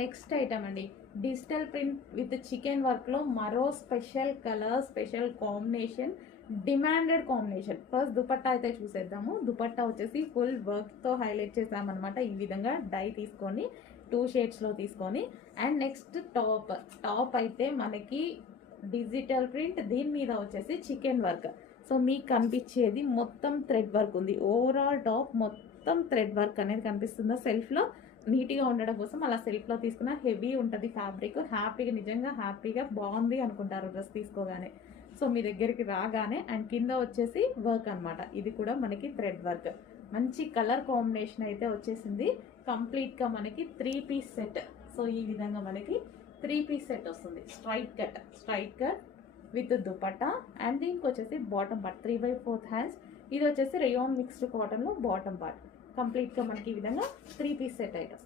Next item అండి, digital print with chicken వర్క్లో మరో special colour, special combination, demanded combination. First dupatta అయితే చూసేద్దాము. దుపట్టా వచ్చేసి ఫుల్ వర్క్తో హైలైట్ చేసామన్నమాట. ఈ విధంగా డై తీసుకొని 2 షేడ్స్లో తీసుకొని. అండ్ నెక్స్ట్ టాప్ అయితే మనకి డిజిటల్ ప్రింట్, దీని మీద వచ్చేసి చికెన్ వర్క్. సో మీకు కనిపించేది మొత్తం థ్రెడ్ వర్క్ ఉంది. ఓవరాల్ టాప్ మొత్తం థ్రెడ్ వర్క్ అనేది కనిపిస్తుందా సెల్ఫ్లో. నీట్గా ఉండడం కోసం అలా సెల్ఫ్లో తీసుకున్న హెవీ ఉంటుంది ఫ్యాబ్రిక్. హ్యాపీగా, నిజంగా హ్యాపీగా బాగుంది అనుకుంటారు డ్రెస్ తీసుకోగానే. సో మీ దగ్గరికి రాగానే. అండ్ కింద వచ్చేసి వర్క్ అనమాట. ఇది కూడా మనకి థ్రెడ్ వర్క్. మంచి కలర్ కాంబినేషన్ అయితే వచ్చేసింది. కంప్లీట్గా మనకి 3 పీస్ సెట్. సో ఈ విధంగా మనకి 3 పీస్ సెట్ వస్తుంది. Straight cut with dupatta. And దీనికి వచ్చేసి బాటమ్ పార్ట్ 3/4 హ్యాండ్స్. ఇది వచ్చేసి రేయాన్ మిక్స్డ్ కాటన్లో బాటమ్ పార్ట్. కంప్లీట్గా మనకి ఈ విధంగా 3 పీస్ సెట్ ఐటమ్.